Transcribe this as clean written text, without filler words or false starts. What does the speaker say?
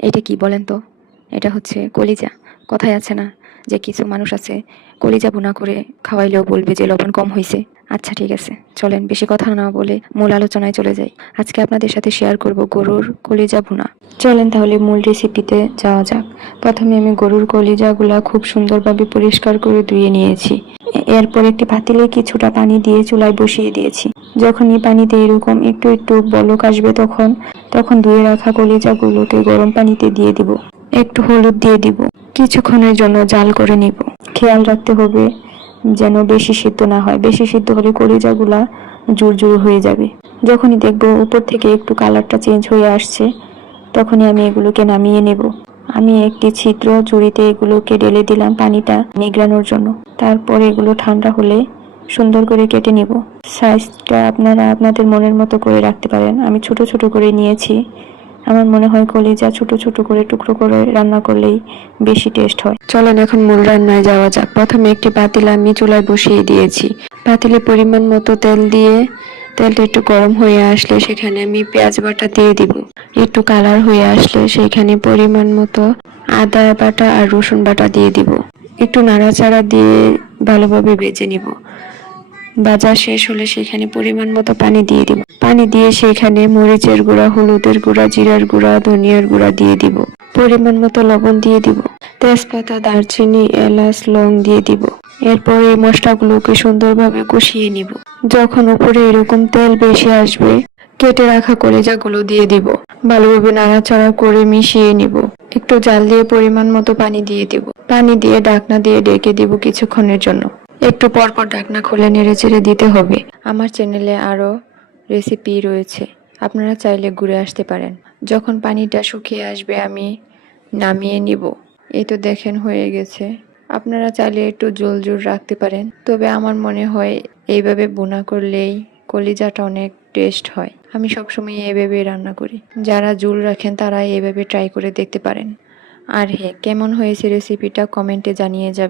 এটা কি বলেন তো? এটা হচ্ছে কলিজা। কথায় আছে না যে কিছু মানুষ আছে কলিজা ভুনা করে খাওয়াইলেও বলবে যে লবণ কম হইছে। আচ্ছা ঠিক আছে, চলেন বেশি কথা না বলে মূল আলোচনায় চলে যাই। আজকে আপনাদের সাথে শেয়ার করব গরুর কলিজা ভুনা। চলেন তাহলে মূল রেসিপিতে যাওয়া যাক। প্রথমে আমি গরুর কলিজাগুলা খুব সুন্দরভাবে পরিষ্কার করে ধুয়ে নিয়েছি। এরপর একটি পাতিলে কিছুটা পানি দিয়ে চুলায় বসিয়ে দিয়েছি। যখনই পানিতে এরকম একটু একটু বলক আসবে তখন ধুয়ে রাখা কলিজাগুলোকে গরম পানিতে দিয়ে দিব। একটু হলুদ দিয়ে দিব। কিছুক্ষণের জন্য জাল করে নিব। খেয়াল রাখতে হবে যেন বেশি সিদ্ধ না হয়। বেশি সিদ্ধ হলে কলিজাগুলা জুড় হয়ে যাবে। যখনই দেখবো উপর থেকে একটু কালারটা চেঞ্জ হয়ে আসছে, তখনই আমি এগুলোকে নামিয়ে নেব। আমি একটি ছিদ্র ঝুড়িতে এগুলোকে ঢেলে দিলাম পানিটা নিগড়ানোর জন্য। তারপর এগুলো ঠান্ডা হলে সুন্দর করে কেটে নিব। সাইজটা আপনারা আপনাদের মনের মতো করে রাখতে পারেন। আমি ছোট ছোট করে নিয়েছি। আমার মনে হয় কলিজা ছোট ছোট করে টুকরো করে রান্না করলেই বেশি টেস্ট হয়। চলেন এখন মূল রান্নায় যাওয়া যাক। প্রথমে একটি পাতিল আমি চুলায় বসিয়ে দিয়েছি। পাতিলে পরিমাণ মতো তেল দিয়ে তেলটা একটু গরম হয়ে আসলে সেখানে আমি পেঁয়াজ বাটা দিয়ে দিব। একটু কালার হয়ে আসলে সেখানে পরিমাণ মতো আদা বাটা আর রসুন বাটা দিয়ে দিব। একটু নাড়াচাড়া দিয়ে ভালোভাবে ভেজে নিব। ভাজা শেষ হলে সেখানে পরিমাণ মতো পানি দিয়ে দিব। পানি দিয়ে সেখানে মরিচের গুঁড়া, হলুদের গুঁড়া, জিরার গুঁড়া, ধনিয়ার গুঁড়া দিয়ে দিব। পরিমাণ মতো লবণ দিয়ে দিব। তেজপাতা, দারচিনি, এলাচ, লং দিয়ে দিব। এরপর এই মশলাগুলোকে সুন্দরভাবে কষিয়ে নিব। যখন উপরে এরকম তেল ভেসে আসবে, কেটে রাখা কলিজাগুলো দিয়ে দিব। ভালোভাবে নাড়াচাড়া করে মিশিয়ে নিব। একটু জাল দিয়ে পরিমাণ মতো পানি দিয়ে দিব। পানি দিয়ে ঢাকনা দিয়ে ঢেকে দিব কিছুক্ষণের জন্য। একটু পরপর ঢাকনা খুলে নেড়েচেড়ে দিতে হবে। আমার চ্যানেলে আরও রেসিপি রয়েছে, আপনারা চাইলে ঘুরে আসতে পারেন। যখন পানিটা শুকিয়ে আসবে আমি নামিয়ে নিব। এই তো দেখেন হয়ে গেছে। আপনারা চাইলে একটু জোল রাখতে পারেন, তবে আমার মনে হয় এইভাবে ভুনা করলেই কলিজাটা অনেক টেস্ট হয়। আমি সবসময় এইভাবে রান্না করি। যারা ঝোল রাখেন তারা এইভাবে ট্রাই করে দেখতে পারেন। আর হ্যাঁ, কেমন হয়েছে রেসিপিটা কমেন্টে জানিয়ে যাবেন।